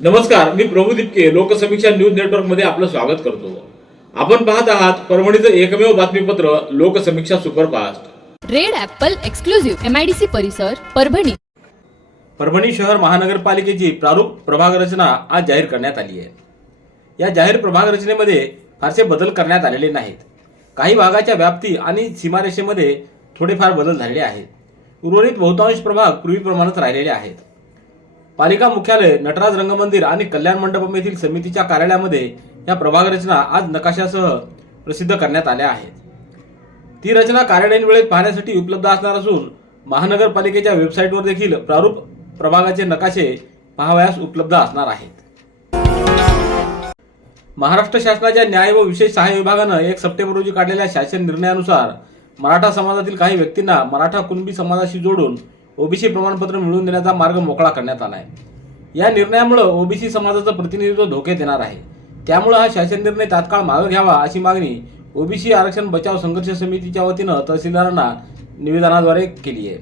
नमस्कार मी प्रभू दिपके लोकसमीक्षा न्यूज नेटवर्कमध्ये आपलं स्वागत करतो. आपण पाहत आहात परभणीचं एकमेव बातमीपत्र Loksamiksha superfast. Red apple exclusive MIDC परिसर परभणी. परभणी शहर महानगरपालिकेची प्रारूप प्रभाग रचना आज जाहीर करण्यात आली आहे. या जाहीर प्रभाग रचनेमध्ये फारसे बदल करण्यात आलेले नाहीत. काही भागाच्या व्याप्ती आणि सीमारेषेमध्ये थोडेफार बदल झालेले आहेत. उर्वरित बहुतांश प्रभाग पूर्वीप्रमाणेच राहिलेले आहेत. पालिका मुख्यालय नटराज रंगमंदिर आणि कल्याण मंडपम येथील समितीच्या कार्यालयामध्ये या प्रभाग रचना आज नकाशासह प्रसिद्ध करण्यात आल्या आहेत. ती रचना कार्यालयीन वेळेत पाहण्यासाठी उपलब्ध असणार असून महानगरपालिकेच्या वेबसाईटवर देखील प्रारूप प्रभागाचे नकाशे पाहावयास उपलब्ध असणार आहेत. महाराष्ट्र शासनाच्या न्याय व विशेष सहाय्य विभागानं एक सप्टेंबर रोजी काढलेल्या शासन निर्णयानुसार मराठा समाजातील काही व्यक्तींना मराठा कुणबी समाजाशी जोडून ओबीसी प्रमाणपत्र मिळवून देण्याचा मार्ग मोकळा करण्यात आला आहे या निर्णयामुळे ओबीसी समाजाचं प्रतिनिधित्व धोक्यात येणार आहे. त्यामुळे हा शासन निर्णय तात्काळ मागे घ्यावा अशी मागणी ओबीसी आरक्षण बचाव संघर्ष समितीच्या वतीनं तहसीलदारांना निवेदनाद्वारे केली आहे.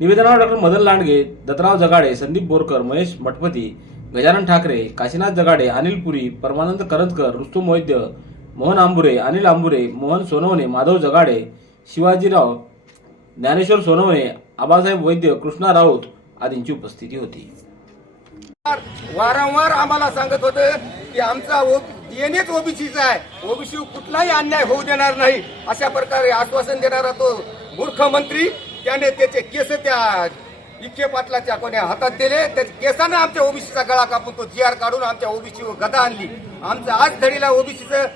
निवेदनावर डॉक्टर मदन लांडगे दत्तराव जगाडे संदीप बोरकर महेश मठपती गजानन ठाकरे काशीनाथ जगाडे अनिल पुरी परमानंद करंजकर रुस्तुम वैद्य मोहन आंबुरे अनिल आंबुरे मोहन सोनवणे माधव जगाडे शिवाजीराव ज्ञानेश्वर सोनवणे आबासाहेब वैद्य कृष्णा राऊत आदींची उपस्थिती होती. वारंवार आम्हाला सांगत होते की आमचा डीएनएच ओबीसीचा आहे. ओबीसी कुठलाही अन्याय होऊ देणार नाही. अशा प्रकारे आश्वासन देणारा तो मूर्ख मंत्री त्याने त्याचे केस त्या इके पाटलाच्या कोण्या हातात दिले. त्या केसानं आमच्या ओबीसीचा गळा कापून तो जी आर काढून आमच्या ओबीसीवर गदा आणली. आमचं आज धडीला ओबीसीचं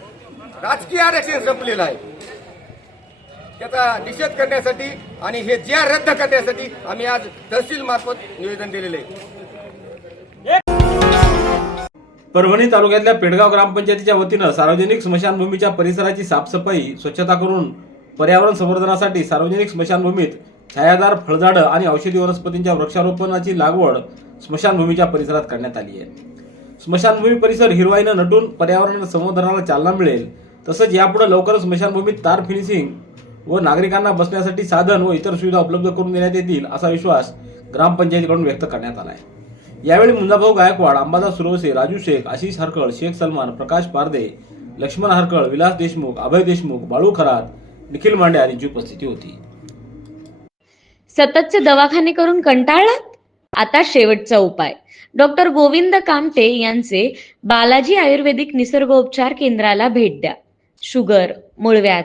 राजकीय आरक्षण संपलेलं आहे. त्याचा निषेध करण्यासाठी आणि हे ज्या रद्द करण्यासाठी आम्ही आज तहसील मार्फत निवेदन दिलेले परभणी तालुक्यातल्या पेडगाव ग्रामपंचायतीच्या वतीनं सार्वजनिक स्मशानभूमीच्या परिसराची साफसफाई स्वच्छता करून पर्यावरण संवर्धनासाठी सार्वजनिक स्मशानभूमीत छायादार फळझाडं आणि औषधी वनस्पतींच्या वृक्षारोपणाची लागवड स्मशानभूमीच्या परिसरात करण्यात आली आहे. स्मशानभूमी परिसर हिरवाईनं नटून पर्यावरण संवर्धनाला चालना मिळेल. तसंच यापुढे लवकरच स्मशानभूमीत तार फिनिशिंग व नागरिकांना बसण्यासाठी साधन व इतर सुविधा उपलब्ध करून देण्यात येतील असा विश्वास ग्रामपंचायतीकडून व्यक्त करण्यात आला आहे यावेळी मुंजाभाऊ गायकवाड अंबादास सुरवसे राजू शेख आशिष हरकळ शेख सलमान प्रकाश पारदे लक्ष्मण हरकळ विलास देशमुख अभय देशमुख बाळू खरात निखिल मांडे आदींची उपस्थिती होती. सततचे दवाखाने करून कंटाळलात? आता शेवटचा उपाय. डॉक्टर गोविंद कामटे यांचे बालाजी आयुर्वेदिक निसर्गोपचार केंद्राला भेट द्या. शुगर मूळव्याध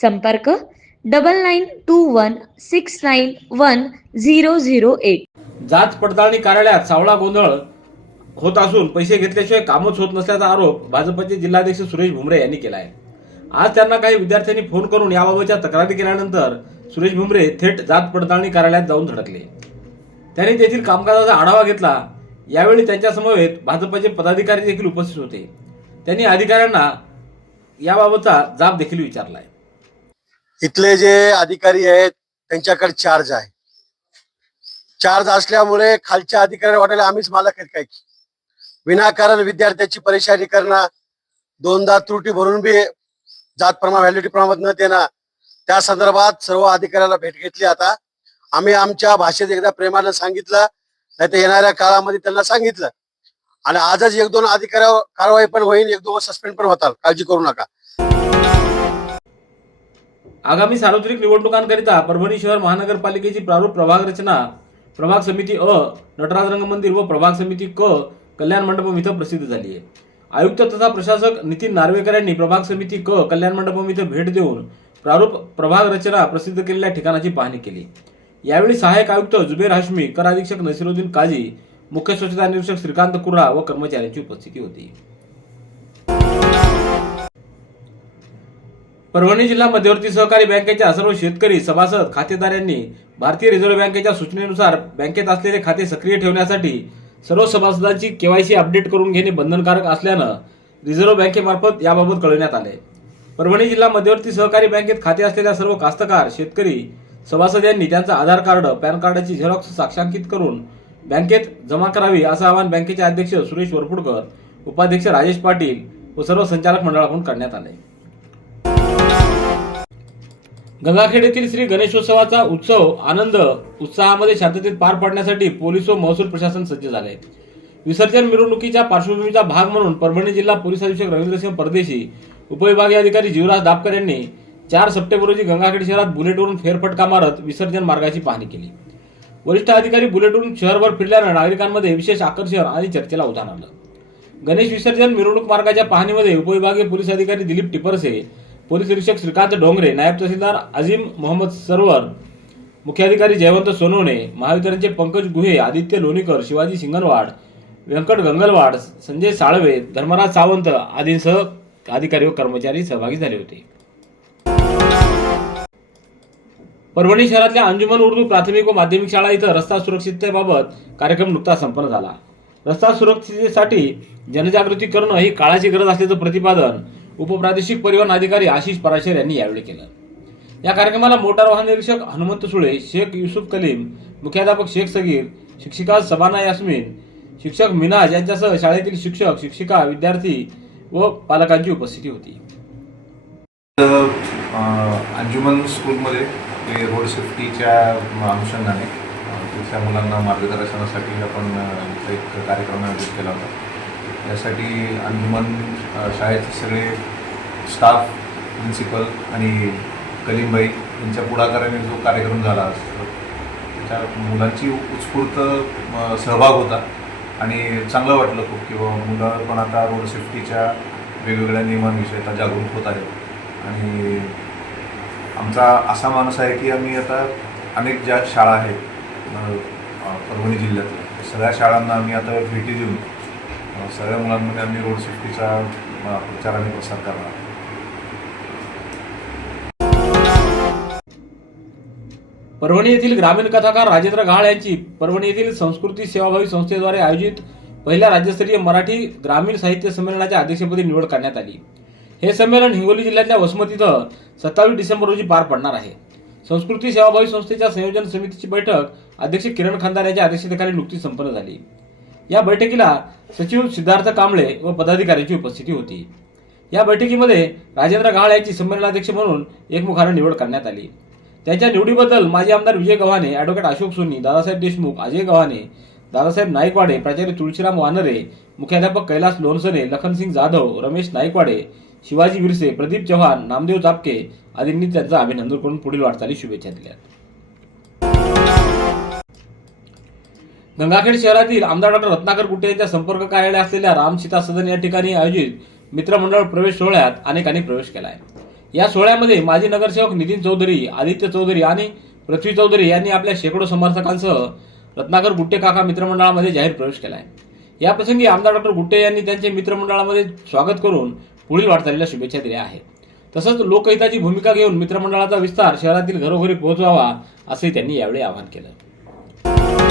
संपर्क double nine two one six nine one zero zero eight. जात पडताळणी कार्यालयात सावळा गोंधळ होत असून पैसे घेतल्याशिवाय कामच होत नसल्याचा आरोप भाजपचे जिल्हाध्यक्ष सुरेश भुमरे यांनी केला आहे आज त्यांना काही विद्यार्थ्यांनी फोन करून याबाबतच्या तक्रारी केल्यानंतर सुरेश भुमरे थेट जात पडताळणी कार्यालयात जाऊन धडकले. त्यांनी तेथील कामकाजाचा आढावा घेतला. यावेळी त्यांच्यासमवेत भाजपचे पदाधिकारी देखील उपस्थित होते. त्यांनी अधिकाऱ्यांना याबाबतचा जाब देखील विचारलाय. इथले जे अधिकारी आहेत त्यांच्याकडे चार्ज आहे. चार्ज असल्यामुळे खालच्या अधिकाऱ्यांना वाटायला आम्हीच मालक आहेत काय विनाकारण विद्यार्थ्याची परेशानी करणं दोनदा त्रुटी भरून बी जात प्रमाण व्हॅलिडिटी प्रमाणात न देणं त्या संदर्भात सर्व अधिकाऱ्याला भेट घेतली आता. आम्ही आमच्या भाषेत एकदा प्रेमानं सांगितलं नाही तर येणाऱ्या काळामध्ये त्यांना सांगितलं. आणि आजच एक दोन अधिकाऱ्यावर कारवाई पण होईल एक दोन सस्पेंड पण होतात. काळजी करू नका. आगामी सार्वत्रिक निवडणुकांकरिता परभणी शहर महानगरपालिकेची प्रारूप प्रभाग रचना प्रभाग समिती अ नटराज रंगमंदिर व प्रभाग समिती क कल्याण मंडपम इथं प्रसिद्ध झाली आहे. आयुक्त तथा प्रशासक नितीन नार्वेकर यांनी प्रभाग समिती क कल्याण मंडपम इथं भेट देऊन प्रारूप प्रभाग रचना प्रसिद्ध केलेल्या ठिकाणाची पाहणी केली. यावेळी सहाय्यक आयुक्त जुबेर हाशमी कर अधीक्षक नसिरुद्दीन काजी मुख्य स्वच्छता निरीक्षक श्रीकांत कुर्रा व कर्मचाऱ्यांची उपस्थिती होती. परभणी जिल्हा मध्यवर्ती सहकारी बँकेच्या सर्व शेतकरी सभासद खातेदारांनी भारतीय रिझर्व्ह बँकेच्या सूचनेनुसार बँकेत असलेले खाते सक्रिय ठेवण्यासाठी सर्व सभासदांची केवायसी अपडेट करून घेणे बंधनकारक असल्यानं रिझर्व्ह बँकेमार्फत याबाबत कळविण्यात आले. परभणी जिल्हा मध्यवर्ती सहकारी बँकेत खाते असलेल्या सर्व कास्तकार शेतकरी सभासद यांनी त्यांचं आधार कार्ड पॅन कार्डाची झेरॉक्स साक्षांकित करून बँकेत जमा करावी असं आवाहन बँकेचे अध्यक्ष सुरेश वरपुडकर उपाध्यक्ष राजेश पाटील व सर्व संचालक मंडळाकडून करण्यात आले. गंगाखेड येथील श्री गणेशोत्सवाचा उत्सव आनंद उत्साहामध्ये शांततेत पार पाडण्यासाठी पोलीस व महसूल प्रशासन सज्ज झाले आहे विसर्जन मिरवणुकीच्या पार्श्वभूमीचा भाग म्हणून परभणी जिल्हा पोलीस अधीक्षक रवींद्रसिंह परदेशी उपविभागीय अधिकारी जीवराज दापकर यांनी चार सप्टेंबर रोजी गंगाखेड शहरात बुलेटवरून फेरफटका मारत विसर्जन मार्गाची पाहणी केली. वरिष्ठ अधिकारी बुलेटवरून शहरभर फिरल्यानं नागरिकांमध्ये विशेष आकर्षण आणि चर्चेला उधाण आलं. गणेश विसर्जन मिरवणूक मार्गाच्या पाहणीमध्ये उपविभागीय पोलीस अधिकारी दिलीप टिपरसे पोलीस निरीक्षक श्रीकांत डोंगरे नायब तहसीलदार अजिम मोहम्मद सरवर मुख्याधिकारी जयवंत सोनवणे महावितरणचे पंकज गुहे आदित्य लोणीकर शिवाजी सिंगनवाड व्यंकट गंगलवाड संजय साळवे धर्मराज सावंत आदींसह अधिकारी व कर्मचारी सहभागी झाले होते. परभणी शहरातल्या अंजुमन उर्दू प्राथमिक व माध्यमिक शाळा इथं रस्ता सुरक्षिततेबाबत कार्यक्रम नुकताच संपन्न झाला. रस्ता सुरक्षिततेसाठी जनजागृती करणं ही काळाची गरज असल्याचं प्रतिपादन उपप्रादेशिक परिवहन अधिकारी आशिष पराशर यांनी यावेळी केलं. या कार्यक्रमाला मोटार वाहन निरीक्षक हनुमंत सुळे शेख युसुफ कलीम मुख्याध्यापक शेख सगीर शिक्षिका सबाना यास्मिन शिक्षक मिनाज यांच्यासह शाळेतील शिक्षक शिक्षिका विद्यार्थी व पालकांची उपस्थिती होती. अंजुमन स्कूलमध्ये ते रोड सेफ्टीच्या अनुषंगाने तिथल्या मुलांना मार्गदर्शनासाठी आपण एक कार्यक्रम आयोजित केला होता. यासाठी अंजुमन शाळेचे सगळे स्टाफ प्रिन्सिपल आणि कलीमबाई यांच्या पुढाकाराने जो कार्यक्रम झाला त्या मुलांची उत्स्फूर्त सहभाग होता आणि चांगलं वाटलं खूप किंवा मुलं पण आता रोड सेफ्टीच्या वेगवेगळ्या नियमांविषयी आता जागरूक होत आहेत. आणि आमचा असा माणूस आहे की आम्ही आता अनेक ज्या शाळा आहेत परभणी जिल्ह्यातल्या सगळ्या शाळांना आम्ही आता भेटी देऊन सगळ्या मुलांमध्ये आम्ही रोड सेफ्टीचा प्रचार आणि प्रसार करणार परभणी येथील ग्रामीण कथाकार राजेंद्र घाळ यांची परभणी येथील संस्कृती सेवाभावी संस्थेद्वारे आयोजित पहिल्या राज्यस्तरीय मराठी ग्रामीण साहित्य संमेलनाच्या अध्यक्षपदी निवड करण्यात आली. हे संमेलन हिंगोली जिल्ह्यातल्या वसमत इथं सत्तावीस डिसेंबर रोजी पार पडणार आहे. संस्कृती सेवाभावी संस्थेच्या संयोजन समितीची बैठक अध्यक्ष किरण खानदार यांच्या अध्यक्षतेखाली नुकतीच संपन्न झाली. या बैठकीला सचिव सिद्धार्थ कांबळे व पदाधिकाऱ्यांची उपस्थिती होती. या बैठकीमध्ये राजेंद्र गाळ यांची संमेलनाध्यक्ष म्हणून एकमुखाने निवड करण्यात आली. त्यांच्या निवडीबद्दल माजी आमदार विजय गव्हाणे ॲडव्होकेट अशोक सोनी दादासाहेब देशमुख अजय गव्हाणे दादासाहेब नाईकवाडे प्राचार्य तुळशीराम वानरे मुख्याध्यापक कैलास लोणसने लखनसिंग जाधव रमेश नाईकवाडे शिवाजी विरसे प्रदीप चव्हाण नामदेव चापके आदींनी त्यांचं अभिनंदन करून पुढील वाटचाली शुभेच्छा दिल्या. गंगाखेड शहरातील आमदार डॉक्टर रत्नाकर गुट्टे यांच्या संपर्क कार्यालय असलेल्या राम सीता सदन या ठिकाणी आयोजित मित्रमंडळ प्रवेश सोहळ्यात अनेकांनी प्रवेश केला आहे या सोहळ्यामध्ये माजी नगरसेवक नितीन चौधरी आदित्य चौधरी आणि पृथ्वी चौधरी यांनी आपल्या शेकडो समर्थकांसह रत्नाकर गुट्टे काका मित्रमंडळामध्ये जाहीर प्रवेश केला आहे याप्रसंगी आमदार डॉक्टर गुट्टे यांनी त्यांचे मित्रमंडळामध्ये स्वागत करून पुढील वाटचालीला शुभेच्छा दिल्या आहेत. तसंच लोकहिताची भूमिका घेऊन मित्रमंडळाचा विस्तार शहरातील घरोघरी पोहोचवावा असंही त्यांनी यावेळी आवाहन केलं.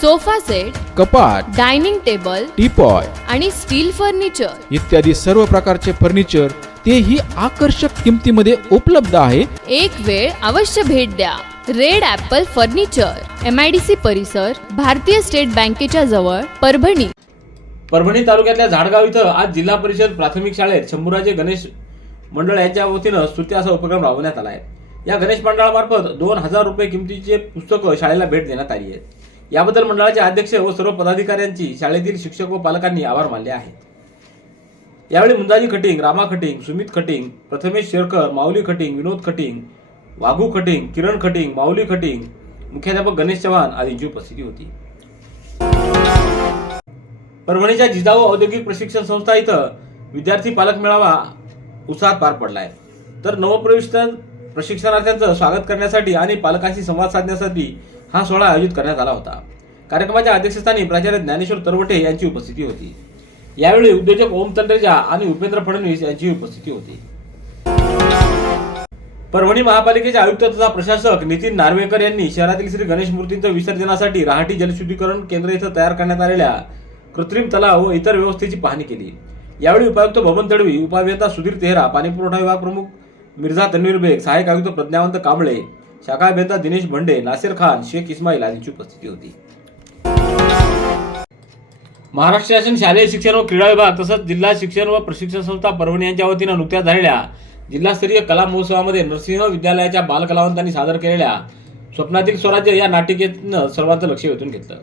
sofa set कपाट डायनिंग टेबल टीपॉय आणि स्टील फर्निचर. इत्यादी सर्व प्रकारचे फर्निचर तेही आकर्षक किमतीमध्ये उपलब्ध आहे. एक वेळ अवश्य भेट द्या. Red apple furniture M I D C परिसर भारतीय स्टेट बँकेच्या जवळ परभणी. परभणी तालुक्यातल्या झाडगाव इथं आज जिल्हा परिषद प्राथमिक शाळेत शंभूराजे गणेश मंडळ यांच्या वतीनं स्तुती असा उपक्रम राबवण्यात आला आहे. या गणेश मंडळामार्फत दोन हजार रुपये किमतीचे पुस्तकं शाळेला भेट देण्यात आली आहेत. याबद्दल मंडळाचे अध्यक्ष व सर्व पदाधिकाऱ्यांची शाळेतील शिक्षक व पालकांनी आभार मानले आहेत. यावेळी मुंदाजी खटिंग रामा खटिंग सुमित खटिंग प्रथमेश शेरकर माऊली खटिंग विनोद खटिंग वाघू खटिंग किरण खटिंग माऊली खटिंग मुख्याध्यापक गणेश चव्हाण आदींची उपस्थिती होती. परभणीच्या जिजाऊ औद्योगिक प्रशिक्षण संस्था इथं विद्यार्थी पालक मेळावा उत्साहात पार पडलाय. तर नवप्रविष्ट प्रशिक्षणार्थ्यांचं स्वागत करण्यासाठी आणि पालकांशी संवाद साधण्यासाठी हा सोहळा आयोजित करण्यात आला होता. कार्यक्रमाच्या अध्यक्षस्थानी प्राचार्य ज्ञानेश्वर तरवटे यांची उपस्थिती होती. यावेळी उद्योजक ओम तंड्रेजा आणि उपेंद्र फडणवीस यांची उपस्थिती होती. परभणी महापालिकेचे आयुक्त तथा प्रशासक नितीन नार्वेकर यांनी शहरातील श्री गणेश मूर्तींचं विसर्जनासाठी रहाटी जलशुद्धीकरण केंद्र इथं तयार करण्यात आलेल्या कृत्रिम तलाव व इतर व्यवस्थेची पाहणी केली. यावेळी उपायुक्त भवन तडवी उपाभियंता सुधीर तेहरा पाणीपुरवठा विभाग प्रमुख मिर्झा तन्वीर बेग सहाय्यक आयुक्त प्रज्ञावंत कांबळे शाखा अभियंता दिनेश भंडे नासिर खान शेख इस्माईल आदींची उपस्थिती होती. महाराष्ट्र शासन शालेय शिक्षण व क्रीडा विभाग तसंच जिल्हा शिक्षण व प्रशिक्षण संस्था परभणी यांच्या वतीनं नुकत्याच झालेल्या जिल्हास्तरीय कला महोत्सवामध्ये नरसिंह विद्यालयाच्या बालकलावंतांनी सादर केलेल्या स्वप्नातील स्वराज्य या नाटिकेनं सर्वांचं लक्ष वेधून घेतलं.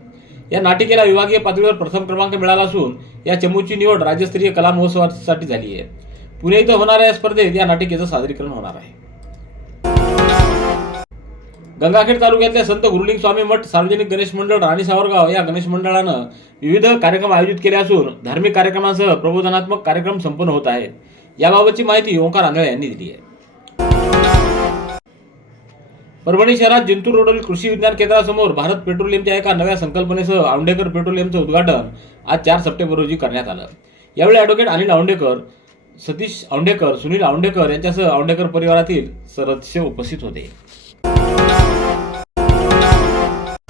या नाटिकेला विभागीय पातळीवर प्रथम क्रमांक मिळाला असून या चमूची निवड राज्यस्तरीय कला महोत्सवासाठी झाली आहे. पुणे इथं होणाऱ्या या स्पर्धेत या नाटिकेचं सादरीकरण होणार आहे. गंगाखेड तालुक्यातल्या संत गुरुलिंग स्वामी मठ सार्वजनिक गणेश मंडळ राणी सावरगाव या गणेश मंडळानं विविध कार्यक्रम आयोजित केले असून धार्मिक कार्यक्रमांसह प्रबोधनात्मक कार्यक्रम संपन्न होत आहेत. याबाबतची माहिती ओंकार आंधळे यांनी दिली आहे. परभणी शहरात जिंतूर रोडवरील कृषी विज्ञान केंद्रासमोर भारत पेट्रोलियमच्या एका नव्या संकल्पनेसह औंढेकर पेट्रोलियमचं उद्घाटन आज चार सप्टेंबर रोजी करण्यात आलं. यावेळी ॲडव्होकेट अनिल आवंडेकर सतीश औंढेकर सुनील आवंडेकर यांच्यासह औंढेकर परिवारातील सदस्य उपस्थित होते.